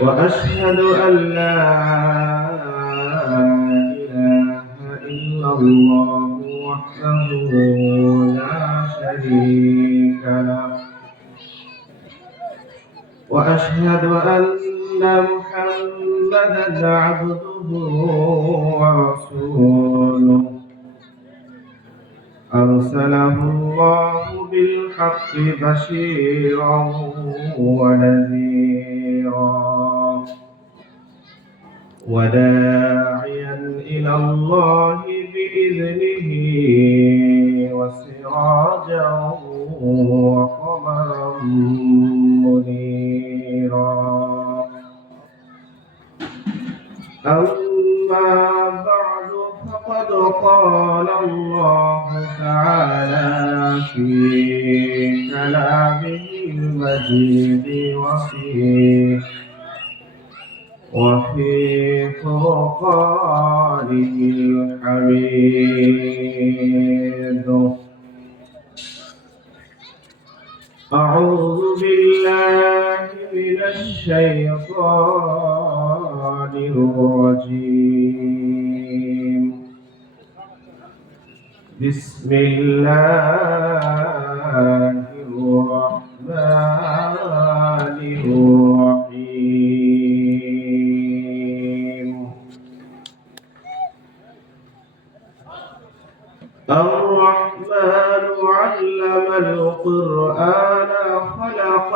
وأشهد أن لا إله إلا الله وحده لا شريك له وأشهد أن محمدا عبده ورسوله أرسله الله بالحق بشيرا ونذيرا وداعيا إلى الله بإذنه وسراجا وقمرا منيرا أما بعد فقد قال الله تعالى في كلامه المجيد وفي فرقانه الحميد. أعوذ بالله من الشيطان الرجيم. بسم الله الرحمن الرحيم. الرحمن علم القرآن خلق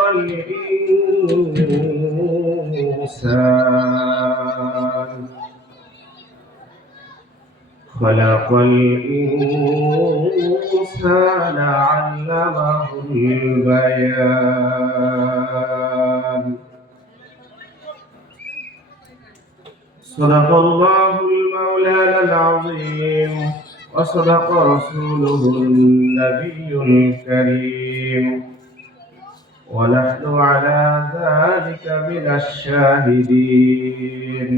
الإنسان علمه البيان. صدق الله المولانا العظيم وصدق رسوله النبي الكريم ونحن على ذلك من الشاهدين.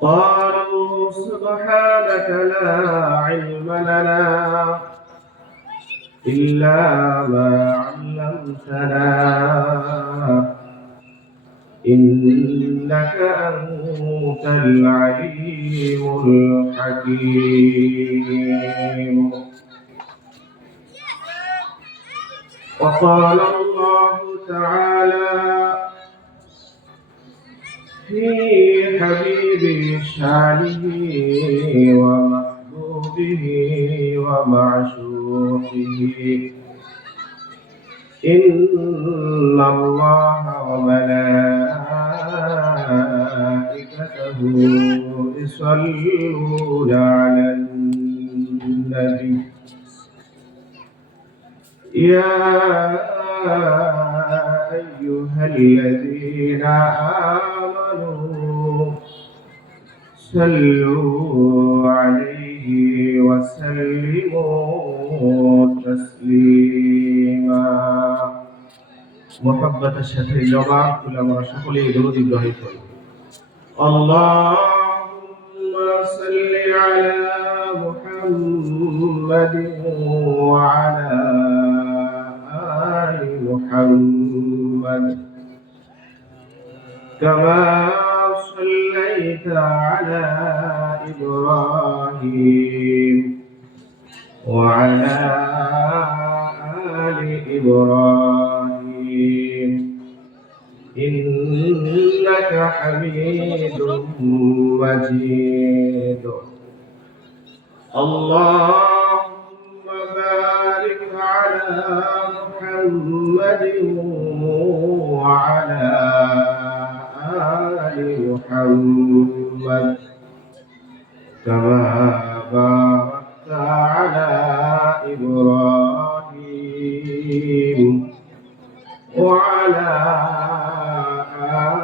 قالوا سبحانك لا علم لنا إلا ما علمتنا إنك أنت العليم الحكيم. وقال الله تعالى في حبيبه شانه ومحبوبه ومعشوقه إن الله وملائكته يصلون على النبي يا أيها الذين آمنوا صلوا عليه وسلموا تسليما. محبة الشفيع جماعة كل ما شكل يدرود إبراهيم. اللهم صل على محمد وعلى آل محمد كما صليت على إبراهيم وعلى آل إبراهيم إنك حميد مجيد. اللهم بارك على محمد وعلى آل محمد كما باركت على إبراهيم وعلى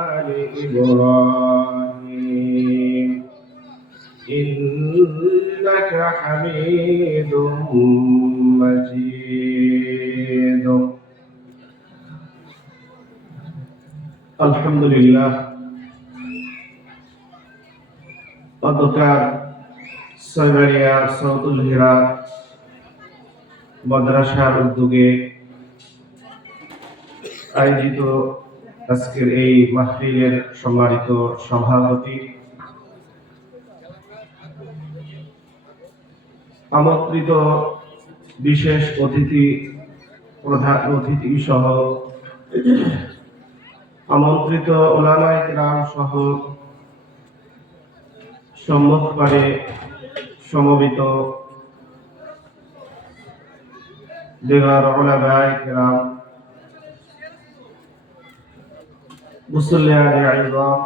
آل إبراهيم إنك حميد مجيد. الحمد لله. অতঃকার সৈবাড়িয়া সৌতুল হীরা মাদ্রাসার উদ্যোগে আয়োজিত আজকের এই মাহফিলের সম্মানিত সভাপতি, আমন্ত্রিত বিশেষ অতিথি, প্রধান অতিথি সহ আমন্ত্রিত উলামায়ে কেরাম সহ সম্মুখপারে সমবেত দেওয়ার উলামায়ে কেরাম, মুসল্লিয়ানে ইযাম,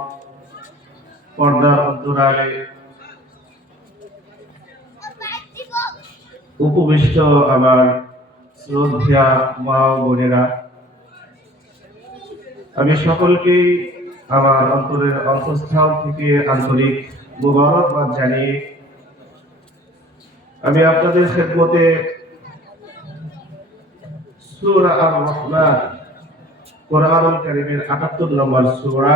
পর্দার অন্তরালে উপবিষ্ট আমার শ্রদ্ধেয়া মা ও বোনেরা, আমি সকলকেই আমার অন্তরের অন্তঃস্থল থেকে আন্তরিক মুবারকবাদ জানিয়ে আমি আপনাদের খেদমতে সূরা আর-রহমান, কোরআনুল কারীমের ৭৮ নম্বর সূরা,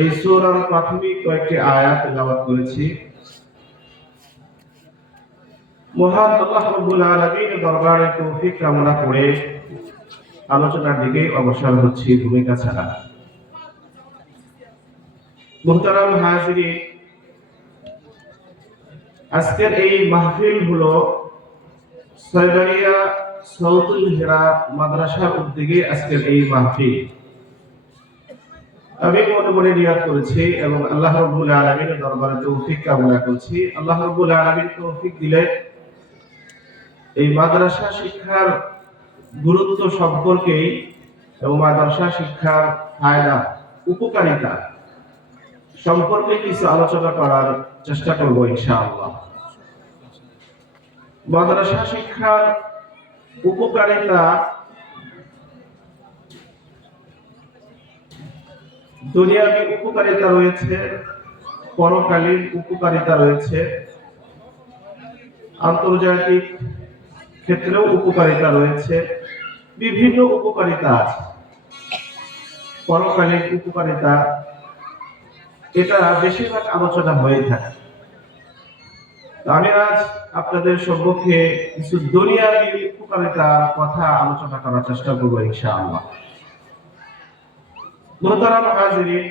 এই সূরার প্রাথমিক কয়েকটি আয়াত তেলাওয়াত করেছি। মহান আল্লাহ রাব্বুল আলামিনের দরবারে তৌফিক কামনা করে আলোচনার দিকে অগ্রসর হচ্ছি ভূমিকা ছাড়া। মুহতারাম হাজিরিন, আজকের এই মাহফিল হলো সয়দারিয়া সৌতুল হিরা মাদ্রাসার উদ্যোগে আজকের এই মাহফিল। আমি মনে মনে নিয়ত করেছি এবং আল্লাহ রাব্বুল আলামিনের দরবারে তৌফিক কামনা করছি। আল্লাহ রাব্বুল আলামিন তৌফিক দিলে এই মাদ্রাসা শিক্ষার গুরুত্ব সম্পর্কে এবং মাদ্রাসা শিক্ষার ফায়দা, উপকারিতা সম্পর্কে কিছু আলোচনা করার চেষ্টা করব ইনশাআল্লাহ। মাদ্রাসা শিক্ষার উপকারিতা দুনিয়াবী উপকারিতা রয়েছে, পরকালীন উপকারিতা রয়েছে, আন্তর্জাতিক ক্ষেত্রেও উপকারিতা রয়েছে, বিভিন্ন উপকারিতা আছে। পরকালীন উপকারিতা এটা বেশিরভাগ আলোচনা হয়ে থাকে। আমি আজ আপনাদের সম্মুখে কিছু দুনিয়াবী উপকারিতার কথা আলোচনা করার চেষ্টা করব ইনশাআল্লাহ। মুহতারাম হাজিরিন,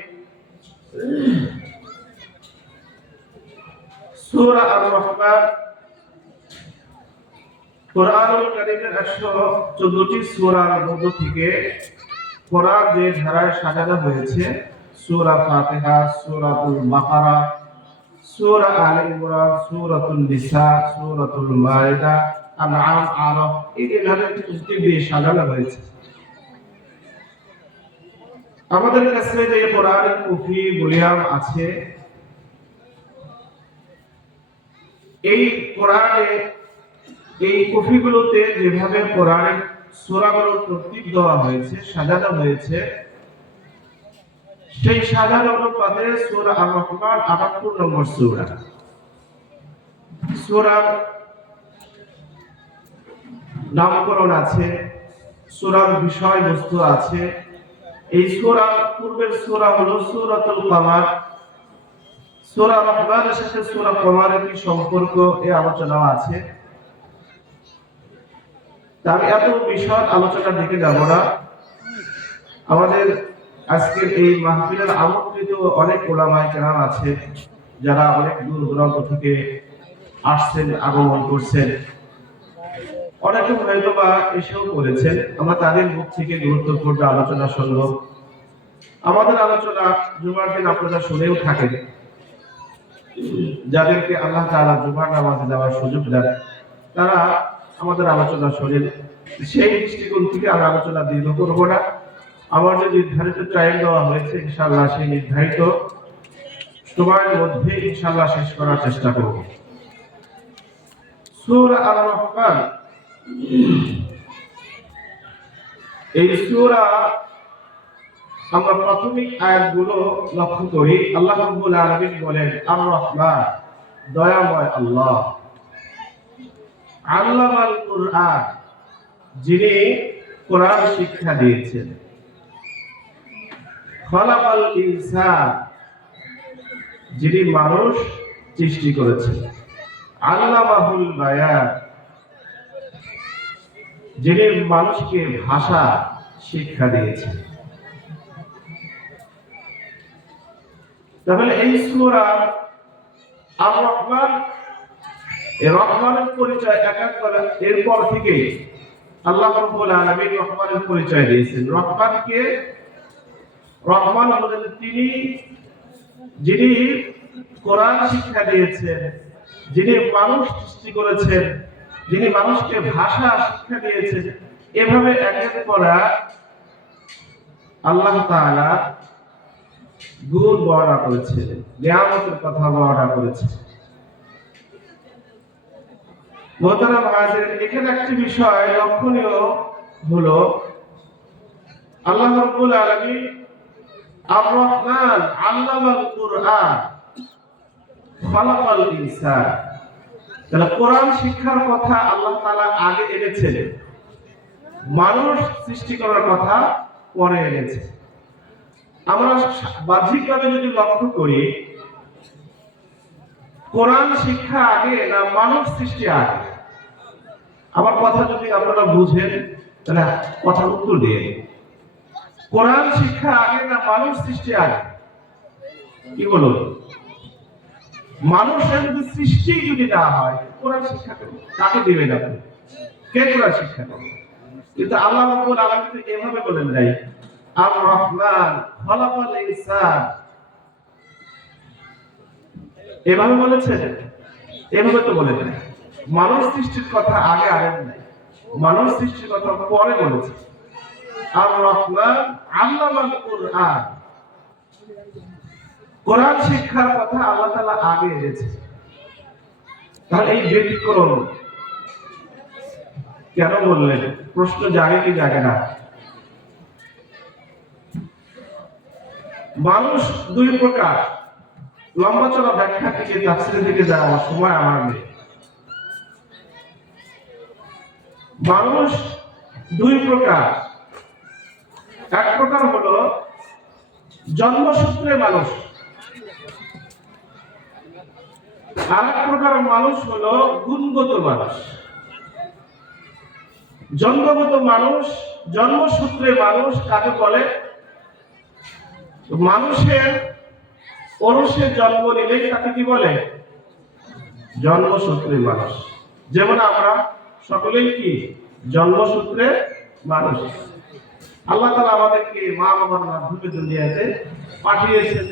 সূরা আর-রহমান কোরআনুল কারীমের ১১৪টি সূরার মধ্য থেকে কোরআন যে ধারায় সাজানো হয়েছে, সূরা ফাতিহা, সূরাতুল বাকারা, সূরা আলে ইমরান, সূরাতুল নিসা, সূরাতুল মাইদা, আনআম, আরাফ, এইভাবে তরতিব দিয়ে সাজানো হয়েছে। আমাদের কাছে যে কোরআনের কপি ভলিউম আছে, এই কোরআনে এই কপিগুলোতে যেভাবে কোরআনের সূরাগুলোর তরতিব দেওয়া হয়েছে, সাজানো হয়েছে, সেই সাজানো অনুপাতে সূরা আর-রহমান ৭৮ নম্বর সূরা। সূরার নামকরণ আছে, সূরার বিষয়বস্তু আছে। এই সূরা পূর্বের সূরা হলো সূরাতুল কমার। সূরা রহমানের সাথে সূরা কমারের কি সম্পর্ক, এই আলোচনা আছে। আমি এত বিষয় আলোচনার দিকে যাব না। আমাদের আজকের এই মাহফিলের আমন্ত্রিত অনেক উলামায়ে কেরাম আছে, যারা অনেক দূর দূরান্ত থেকে আসছেন, আগমন করছেন। অনেকে হয়তোবা এসেও বলেছেন, আমরা তাদের মুখ থেকে গুরুত্বপূর্ণ আলোচনা শুনব। আমাদের আলোচনা জুমার দিন আপনারা শুনেও থাকেন। যাদেরকে আল্লাহ তাআলা জুমার নামাজে যাওয়ার সুযোগ দেন, তারা আমাদের আলোচনা শোনেন। সেই দৃষ্টিকোণ থেকে আমি আলোচনা দীর্ঘ করব না। আমার যে নির্ধারিত টাইম দেওয়া হয়েছে, ইনশাআল্লাহ সেই নির্ধারিত সময়ের মধ্যে ইনশাআল্লাহ শেষ করার চেষ্টা করব। সূরা আর-রহমান, এই সূরা আমরা প্রাথমিক আয়াতগুলো লক্ষ্য করি। আল্লাহ রাব্বুল আলামিন বলেন, আর-রহমান, দয়াময় আল্লাহ, আল্লামাল কুরআন, যিনি কোরআন শিক্ষা দিয়েছেন, খলাকাল ইনসান, যিনি মানুষ সৃষ্টি করেছেন, আল্লামাহুল বায়ান, যিনি মানুষকে ভাষা শিক্ষা দিয়েছেন। তাহলে এই সূরা আর রহমান, এই রহমানের পরিচয় এক করে এরপর থেকে আল্লাহ রাব্বুল আলামিন রহমানের পরিচয় দিয়েছেন। রহমানকে রহমান হলেন তিনি যিনি কোরআন শিক্ষা দিয়েছেন, যিনি মানুষ সৃষ্টি করেছেন, যিনি মানুষকে ভাষা শিক্ষা দিয়েছেন। এভাবে একের পর এক আল্লাহ তাআলা গুণ বর্ণনা করেছেন, নিয়ামতের কথা বর্ণনা করেছেন। মোহতারাম হাজিরিন, এখানে একটি বিষয় লক্ষণীয় হলো আল্লাহ রাব্বুল আলামিন আর রহমান আল্লামাল কুরআন খালাকাল ইনসান। তাহলে কোরআন শিক্ষার কথা আল্লাহ তাআলা আগে এনেছেন, মানুষ সৃষ্টি করার কথা পরে এনেছেন। আমরা বাহ্যিকভাবে যদি লক্ষ্য করি, কোরআন শিক্ষা আগে না মানুষ সৃষ্টি আগে? আমার কথা যদি আপনারা বুঝেন তাহলে কথার উত্তর দিয়ে, কোরআন শিক্ষা আগে না মানুষ সৃষ্টি আগে? কি বলুন? মানুষের যদি সৃষ্টি যদি না হয়, কোরআন শিক্ষা কাকে দিবেন আপনি? কে কোরআন শিক্ষা দেবে? কিন্তু আল্লাহ রাব্বুল আলামিন এভাবে বলেন নাই, আর রহমান খালাকাল ইনসান, এভাবে বলেছেন? এভাবে তো বলেন নাই। মানুষ সৃষ্টির কথা আগে আনেন নাই, মানুষ সৃষ্টির কথা পরে বলেছে। আর রহমান আল্লামাল কুরআন, কোরআন শিক্ষার কথা আল্লাহ তাআলা আগে এনেছে। তাহলে এই ব্যতিক্রম কেন বললেন? প্রশ্ন জাগে কি জাগে না? মানুষ দুই প্রকার। লম্বা চড়া ব্যাখ্যা থেকে তাফসীরের দিকে যাওয়ার সময় আমার নেই। মানুষ দুই প্রকার। এক প্রকার হলো জন্মসূত্রে মানুষ, আর এক প্রকার মানুষ হলো গুণগত মানুষ। জন্মগত মানুষ, জন্মসূত্রে মানুষ কাকে বলে? মানুষের ওরসে জন্ম নিলে তাকে কি বলে? জন্মসূত্রে মানুষ। যেমন আমরা সকলেই কি জন্মসূত্রে মানুষ। আল্লাহ তাআলা আমাদেরকে মা বাবার মাধ্যমে দুনিয়াতে পাঠিয়েছেন।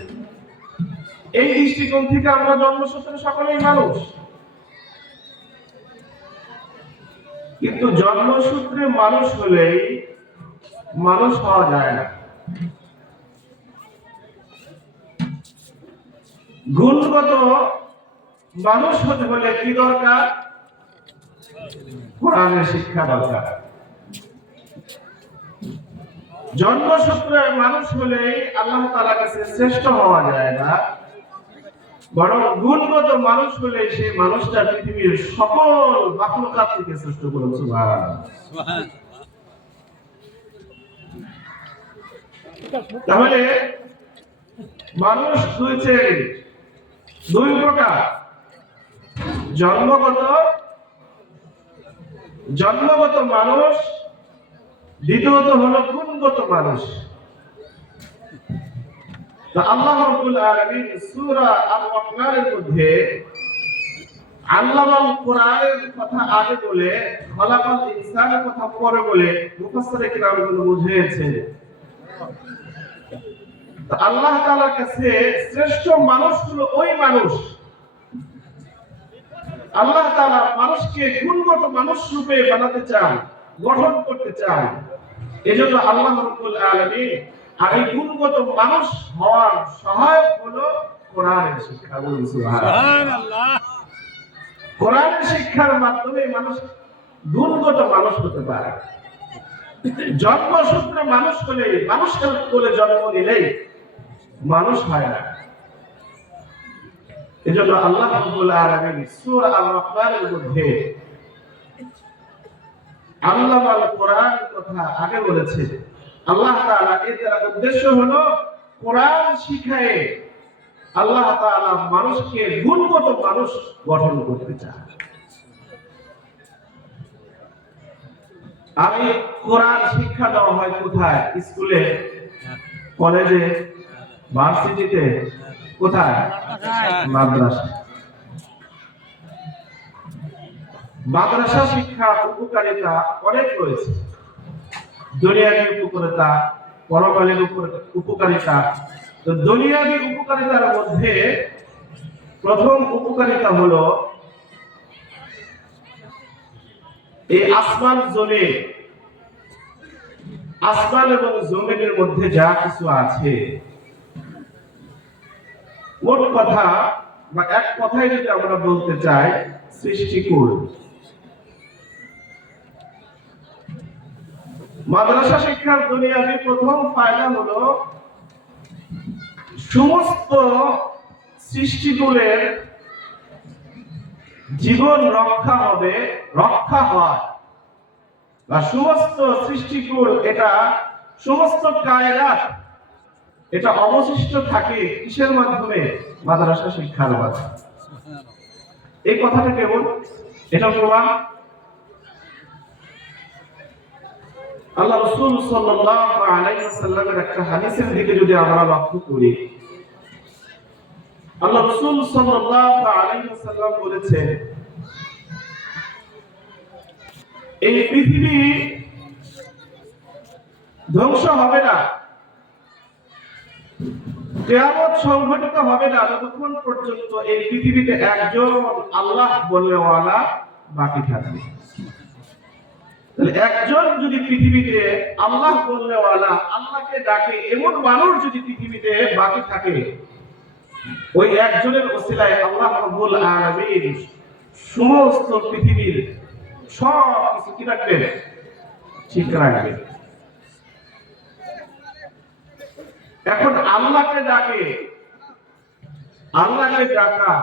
এই দৃষ্টিকোণ থেকে আমরা জন্মসূত্রে সকলেই মানুষ। কিন্তু জন্মসূত্রে মানুষ হলেই মানুষ হওয়া যায় না। গুণগত মানুষ হতে হলে কি দরকার? কোরআনের শিক্ষা দরকার। জন্মসূত্রে মানুষ হলেই আল্লাহ তাআলার কাছে শ্রেষ্ঠ হওয়া যায় না, বরং গুণগত মানুষ হলে সেই মানুষটা পৃথিবীর সকল মাখলুকাত থেকে শ্রেষ্ঠ। বলুন সুবহানাল্লাহ। তাহলে মানুষ দুই শ্রেণীর, দুই প্রকার। জন্মগত মানুষ, দ্বিতীয়ত হলো গুণগত মানুষ। তো আল্লাহ রাব্বুল আলামিন সূরা আর রহমানের মধ্যে আল্লামাল কুরআনের কথা আগে বলে খালাকাল ইনসানের কথা পরে বলে মুফাসসির কিরামগুলো বুঝিয়েছেন। তো আল্লাহ তাআলার কাছে শ্রেষ্ঠ মানুষ হলো ওই মানুষ। আল্লাহ তাআলা মানুষকে গুণগত মানুষ রূপে বানাতে চান, গঠন করতে চান। এজন্য আল্লাহ রাব্বুল আলামিন আর এই গুণগত মানুষ হওয়ার সহায়ক হলো কোরআনের শিক্ষা। বলুন সুবহানাল্লাহ। কোরআনের শিক্ষার মাধ্যমে মানুষ গুণগত মানুষ হতে পারে। জন্মসূত্রে মানুষ হলে, মানুষের কোলে জন্ম নিলেই মানুষ হয় না। এজন্য আল্লাহ রাব্বুল আলামিন সূরা আর রহমানের মধ্যে আল্লামাল কুরআন কথা আগে বলেছে। আল্লাহ তাআলা এর দ্বারা উদ্দেশ্য হলো কোরআন শিখায়ে আল্লাহ তাআলা মানুষকে গুণগত মানুষ গঠন করতে চান। আমি কোরআন শিক্ষা দেওয়া হয় কোথায়? স্কুলে, কলেজে, ভার্সিটিতে, কোথায়? মাদ্রাসা। মাদ্রাসা শিক্ষার উপকারিতা অনেক রয়েছে। দুনিয়াবী উপকারিতা, পরকালের উপকারিতা। তো দুনিয়াবী উপকারিতার মধ্যে প্রথম উপকারিতা হলো এই আসমান জমিন, আসমান এবং জমিনের মধ্যে যা কিছু আছে, মোট কথা বা এক কথায় যদি আমরা বলতে চাই, সৃষ্টিকুল। মাদ্রাসা শিক্ষার দুনিয়াবী প্রথম ফায়দা হলো সমস্ত সৃষ্টিকুলের জীবন রক্ষা হবে, রক্ষা হয়, বা সমস্ত সৃষ্টিকুল এটা সমস্ত কায়নাত এটা অবশিষ্ট থাকে কিসের মাধ্যমে? মাদ্রাসা শিক্ষার মাধ্যমে। এই কথাটা কেমন? এটা প্রমাণ আল্লাহ রাসূল সাল্লাল্লাহু আলাইহি ওয়াসাল্লামের একটা হাদিসের দিকে যদি আমরা লক্ষ্য করি, আল্লাহ রাসূল সাল্লাল্লাহু আলাইহি ওয়াসাল্লাম বলেছেন, এই পৃথিবী ধ্বংস হবে না, কিয়ামত সংঘটিত হবে না যতক্ষণ পর্যন্ত এই পৃথিবীতে একজন আল্লাহ বলনেওয়ালা বাকি থাকবে। তাহলে একজন যদি পৃথিবীতে আল্লাহ বলনেওয়ালা, আল্লাহকে ডাকে এমন মানুষ যদি পৃথিবীতে বাকি থাকে, ওই একজনের ওসিলায় আল্লাহ রাব্বুল আলামিন সমস্ত পৃথিবীর সব কিছু কি রাখবেন? ঠিক রাখবেন। এখন আল্লাহকে ডাকে, আল্লাহকে ডাকা,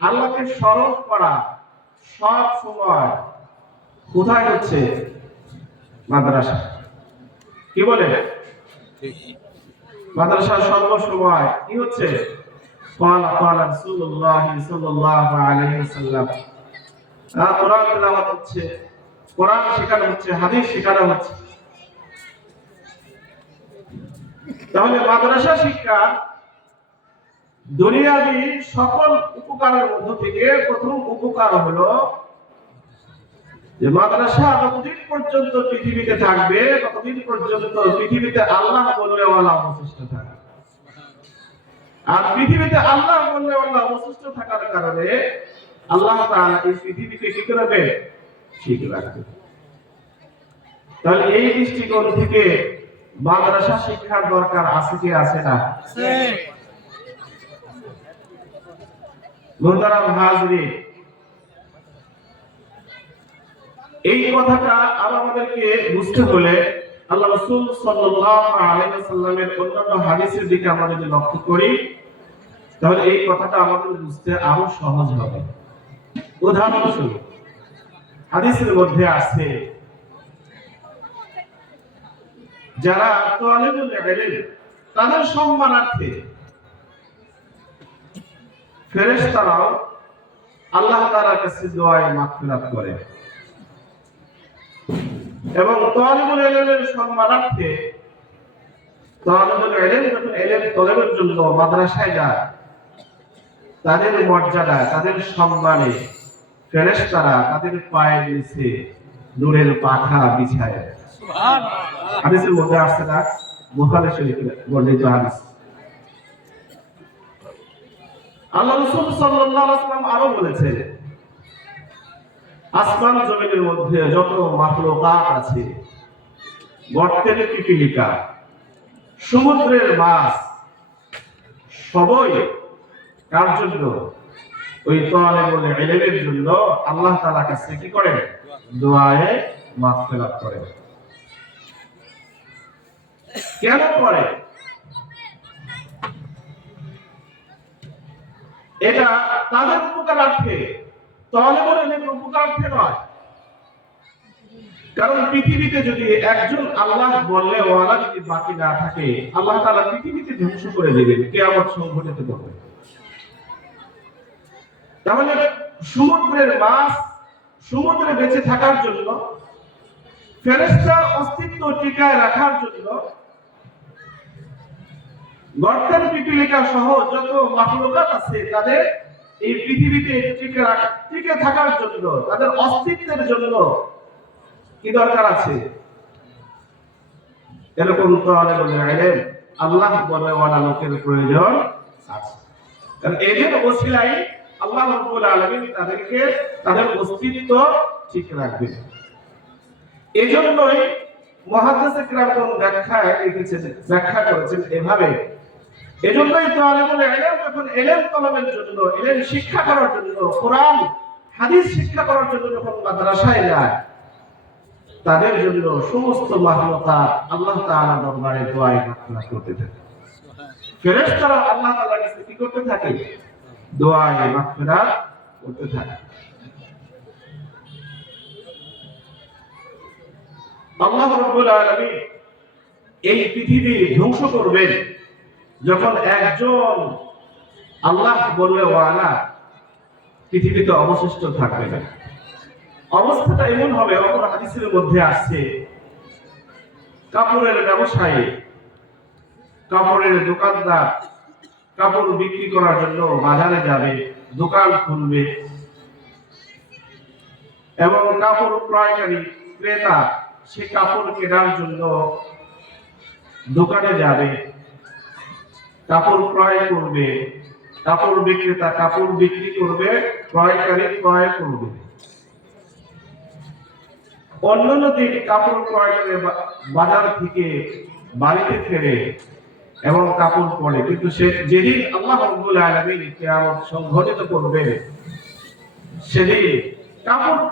আল্লাহকে স্মরণ করা সব সময় কোথায় হচ্ছে? মাদ্রাসা। কি বলে? মাদ্রাসা সর্বসময় কি হচ্ছে? ক্বালা রাসূলুল্লাহ সাল্লাল্লাহু আলাইহি ওয়াসাল্লাম, কোরআন তেলাওয়াত হচ্ছে, কোরআন শেখানো হচ্ছে, হাদিস শেখানো হচ্ছে। তাহলে মাদ্রাসা শিক্ষা দুনিয়াবী সকল উপকারের মধ্য থেকে প্রথম উপকার হলো যে মাদ্রাসা যতদিন পর্যন্ত পৃথিবীতে থাকবে ততদিন পর্যন্ত পৃথিবীতে আল্লাহ বলনেওয়ালা অবশিষ্ট থাকবে। আর পৃথিবীতে আল্লাহ বলনেওয়ালা অবশিষ্ট থাকার কারণে আল্লাহ তাআলা এই পৃথিবীকে কি করবে? ঠিক রাখবে। তাহলে এই দৃষ্টিকোণ থেকে মাদ্রাসা শিক্ষার দরকার আছে কি আছে না? মুহতারাম হাজরিন, এই কথাটা আমাদেরকে বুঝতে হলে আল্লাহ রাসূল সাল্লাল্লাহু আলাইহি ওয়াসাল্লামের অন্যান্য হাদিসের দিকে আমরা যদি লক্ষ্য করি, তাহলে এই কথাটা আমাদের বুঝতে আরো সহজ হবে। উদাহরণস্বরূপ হাদিসের মধ্যে আছে, যারা তালিবুল ইলম তাদের সম্মানার্থে ফেরেশতারাও আল্লাহ তাআলার কাছে দোয়ায় মাগফিরাত করে, এবং তালিবুল ইলমের সম্মানার্থে তালিবুল ইলম যখন ইলম তলবের জন্য মাদ্রাসায় যায়, তাদের মর্যাদা, তাদের সম্মানে ফেরেশতারা তাদের পায়ের নিচে নূরের পাখা বিছায়। সুবহানাল্লাহ। হাদিসের মধ্যে আছে না? বুখারী শরীফে বর্ণিত হাদিস। আল্লাহ রাসূল সাল্লাল্লাহু আলাইহি ওয়াসাল্লাম আরো বলেছেন, আসমান জমিনের মধ্যে যত মাখলুকাত আছে, গর্তের পিপীলিকা, সমুদ্রের মাছ, সবই কার জন্য? ওই তালিবুল ইলমের জন্য আল্লাহ তাআলার কাছে কি করেন? দোয়ায়ে মাগফিরাত করেন। কেন করে? এটা তাদের উপকারার্থে, তালিবুল ইলমের উপকারার্থে নয়। কারণ পৃথিবীতে যদি একজন আল্লাহ বললে ওয়ালা যদি বাকি না থাকে, আল্লাহ তাআলা পৃথিবীতে ধ্বংস করে দেবেন, কিয়ামত সংঘটিত হবে। তাহলে সমুদ্রের মাছ সমুদ্রে বেঁচে থাকার জন্য ফেরেশতার অস্তিত্ব টিকায় রাখার জন্য গর্তের পিপীলিকা সহ যত মাখলুকাত আছে তাদের এই পৃথিবীতে টিকে থাকার জন্য, তাদের অস্তিত্বের জন্য কি দরকার আছে? এরকম তালেবুল ইলম আল্লাহ বলে ওয়ালা লোকের প্রয়োজন আছে। কারণ এদের ওসিলায় আল্লাহ রাব্বুল আলামিন তাদেরকে তাদের অস্তিত্ব ঠিক রাখবেন। এজন্যই মুহাদ্দিসে কিরাম ব্যাখ্যা করেছেন এভাবে, এজন্যই তালেবুল ইলম যখন ইলম তলবের জন্য, ইলম শিক্ষা করার জন্য, কোরআন হাদিস শিক্ষা করার জন্য যখন মাদ্রাসায় যায়, তাদের জন্য সমস্ত মাখলুকাত আল্লাহ তাআলা দরবারে দোয়া প্রার্থনা করতে থাকে। ফেরেশতারা আল্লাহ তাআলার কাছে কি করতে থাকে? দোয়া মাগফিরাত করতে থাকে। আল্লাহ রাব্বুল আলামিন এই পৃথিবী ধ্বংস করবেন যখন একজন আল্লাহ বললে ওয়ালা পৃথিবীতে অবশিষ্ট থাকবে না। অবস্থাটা এমন হবে, অপর হাদিসের মধ্যে আসছে, কাপড়ের ব্যবসায়ী, কাপড়ের দোকানদার কাপড় বিক্রি করার জন্য বাজারে যাবে, দোকান খুলবে, এবং কাপড় ক্রয়কারী ক্রেতা সে কাপড় কেনার জন্য দোকানে যাবে, কাপড় ক্রয় করবে, কাপড় বিক্রেতা কাপড় বিক্রি করবে, ক্রয়কারী ক্রয় করবে। অন্যান্য দিন কাপড় ক্রয় করে বাজার থেকে বাড়িতে ফেরে এবং কাপড় পরে, কিন্তু সে যেদিন আল্লাহ রাব্বুল আলামিন কিয়ামত সংঘটিত করবে সেদিন কাপড়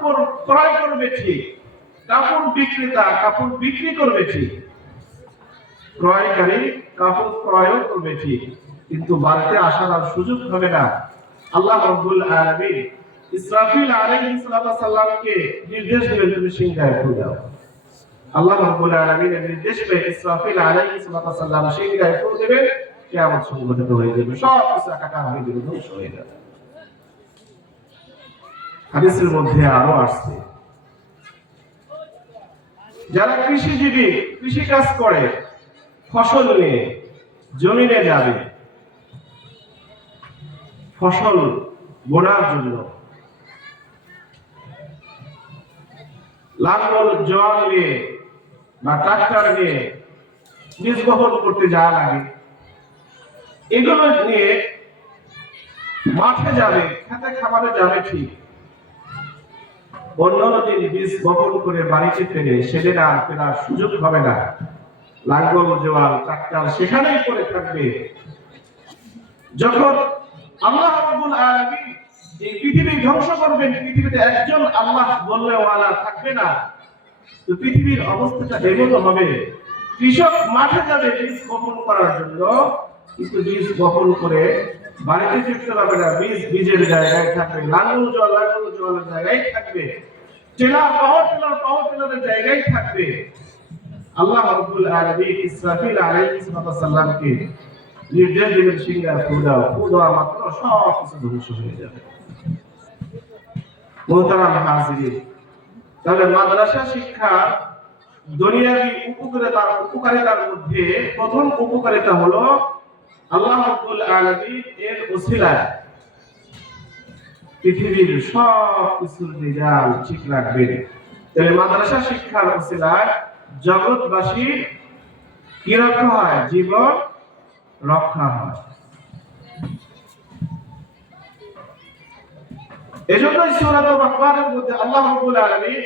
ক্রয় করবে ঠিক, কাপড় বিক্রেতা কাপড় বিক্রি করবে ঠিক, ক্রয়কারী কাপড় ক্রয় করবে ঠিক, কিন্তু বাড়িতে আসার আর সুযোগ হবে না। আল্লাহ রাব্বুল আলামিন ইসরাফিল আলাইহিস সালামকে নির্দেশ দিলেন, তুমি সিংহায় ফু দাও। আল্লাহ রাব্বুল আলামিনের নির্দেশ পেয়ে ইসরাফিল আলাইহিস সালাম সিংহায় ফু দেবেন, কিয়ামত সংঘটিত হয়ে যাবে, সব কিছু একাকার হয়ে যাবে, ধ্বংস হয়ে যাবে। হাদিসের মধ্যে আরো আসছে, যারা কৃষিজীবী, কৃষি কাজ করে, ফসল নিয়ে জমিনে যাবে ফসল বোনার জন্য, লাঙ্গল জল নিয়ে বা ট্রাক্টর নিয়ে বীজ বপন করতে যাওয়া লাগে, এগুলো নিয়ে মাঠে যাবে, খেতে খামারে যাবে ঠিক, অন্য দিন বীজ বপন করে বাড়িতে ফেরে সেদিন আর ফেরার সুযোগ হবে না। লাঙ্গল জোয়াল ট্রাক্টর সেখানেই পড়ে থাকবে। যখন আল্লাহ রাব্বুল আলামিন এই পৃথিবী ধ্বংস করবেন, পৃথিবীতে একজন আল্লাহ বললে ওয়ালা থাকবে না, তো পৃথিবীর অবস্থাটা এমন হবে, কৃষক মাঠে যাবে বীজ বপন করার জন্য, কিন্তু বীজ বপন করে বাড়িতে ফিরতে পারবে না, বীজ বীজের জায়গায় থাকবে, লাঙ্গল জোয়ালের জায়গায় থাকবে, পাওয়ার টিলারের জায়গায় থাকবে। আল্লাহ রাব্বুল আলামিন ইসরাফিল আলাইহিস সালামকে নির্দেশ দিলেন, সিংহায় ফু দাও, ফু দেওয়া মাত্র সব কিছু ধ্বংস হয়ে যাবে। মুহতারাম হাজিরিন, তাহলে মাদ্রাসা শিক্ষা দুনিয়াবী উপকারিতার মধ্যে প্রথম উপকারিতা হলো আল্লাহ রাব্বুল আলামিন এর ওসিলায় পৃথিবীর সব কিছুর নিজাম ঠিক রাখবেন। তাহলে মাদ্রাসা শিক্ষার ওসিলায় জগৎবাসী কি রক্ষা হয়? জীবন রক্ষা হয়। এজন্যই সূরা বাকারার মধ্যে আল্লাহ রাব্বুল আলামিন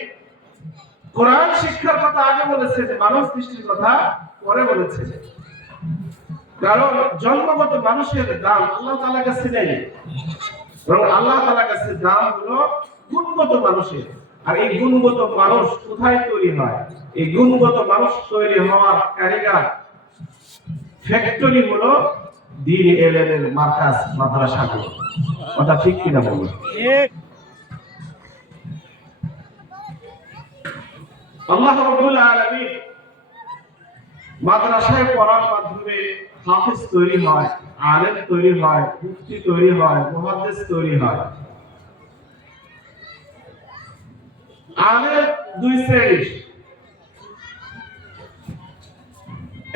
কোরআন শিক্ষার কথা আগে বলেছেন, মানব সৃষ্টির কথা পরে বলেছেন। কারণ জন্মগত মানুষের দাম আল্লাহ তাআলার কাছে নেই, বরং আল্লাহ তাআলার কাছে দাম হলো গুণগত মানুষের। আর এই গুণগত মানুষ কোথায় তৈরি হয়? এই গুণগত মানুষ তৈরি হওয়ার কারিগর ফ্যাক্টরি হলো দ্বীন ইলমের মার্কাজ মাদ্রাসাগুলো। কথা ঠিক কিনা বলুন? ঠিক। আল্লাহ রাব্বুল আলামিন মাদ্রাসায় পড়ার মাধ্যমে হাফেজ তৈরি হয়, আলেম তৈরি হয়, মুফতি তৈরি হয়, মুহাদ্দিস তৈরি হয়। আলেম দুই শ্রেণীর,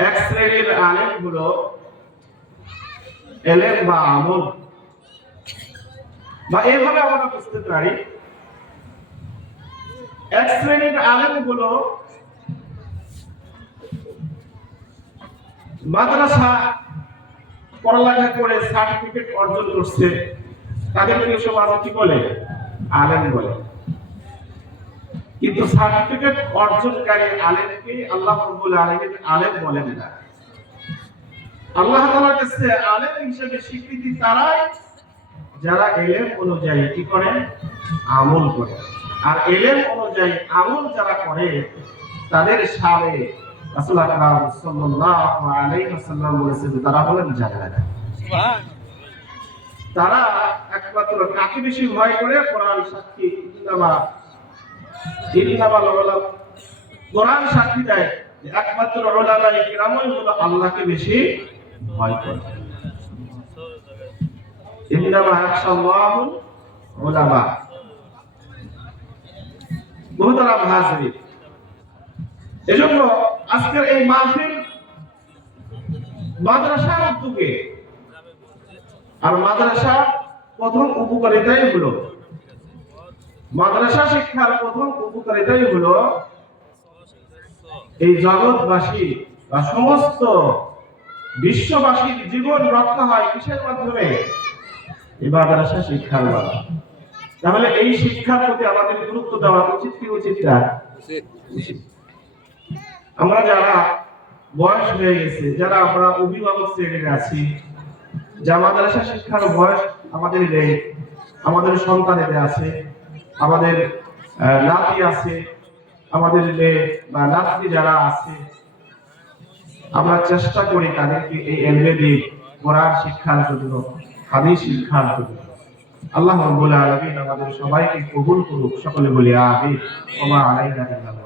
এক শ্রেণীর আলেম গুলো এলেম বা আমল, বা এইভাবে আমরা বুঝতে পারি এক শ্রেণীর আলেম গুলো মাদ্রাসা পড়ালেখা করে সার্টিফিকেট অর্জন করছে, তাদেরকে সমাজ কি বলে? আলেম বলে। কিন্তু সার্টিফিকেট অর্জনকারী আলেমকে আল্লাহ রাব্বুল আলামিন আলেম বলেন না। আল্লাহ তাআলার কাছে আলেম হিসেবে স্বীকৃতি তারাই যারা ইলম অনুযায়ী কি করে? আমল করে। আর ইলম অনুযায়ী আমল যারা করে তাদের সামনে রাসূল আকরাম সাল্লাল্লাহু আলাইহি ওয়াসাল্লাম বলেছেন তারা হলেন জান্নাত। সুবহান। তারা একমাত্র কাকে বেশি ভয় করে? কোরআন সাক্ষী, কোরআন সাক্ষী দেয় যে একমাত্র উলামায়ে কিরামই হলো আল্লাহকে বেশি ভয় করে। ইন্নামা ইয়াখশাল্লাহুল উলামা। মুহতারাম হাজিরিন, এজন্য আজকের এই মাহফিল মাদ্রাসার উদ্যোগে, আর মাদ্রাসা প্রথম উপকারিতাই হলো, মাদ্রাসা শিক্ষার প্রথম উপকারিতাই হলো এই জগৎবাসী বা সমস্ত বিশ্ববাসীর জীবন রক্ষা হয় কিসের মাধ্যমে? এই মাদ্রাসা শিক্ষার মাধ্যমে। তাহলে এই শিক্ষার প্রতি আমাদের গুরুত্ব দেওয়া উচিত কি উচিত না? আমরা যারা বয়স হয়ে গেছে, যারা আমরা অভিভাবক শ্রেণীর আছি, যা মাদ্রাসা শিক্ষার বয়স আমাদের নেই, আমাদের সন্তানেদের আছে, আমাদের নাতি আছে, আমাদের মেয়ে বা নাতনি যারা আছে, আমরা চেষ্টা করি তাদেরকে এই এলবেদি কোরআন শিক্ষার জন্য, হাদিস শিক্ষার জন্য। আল্লাহ রাব্বুল আলামিন আমাদের সবাইকে কবুল করুক। সকলে বলি আমিন। ওয়া মা আলাইনা ইল্লাল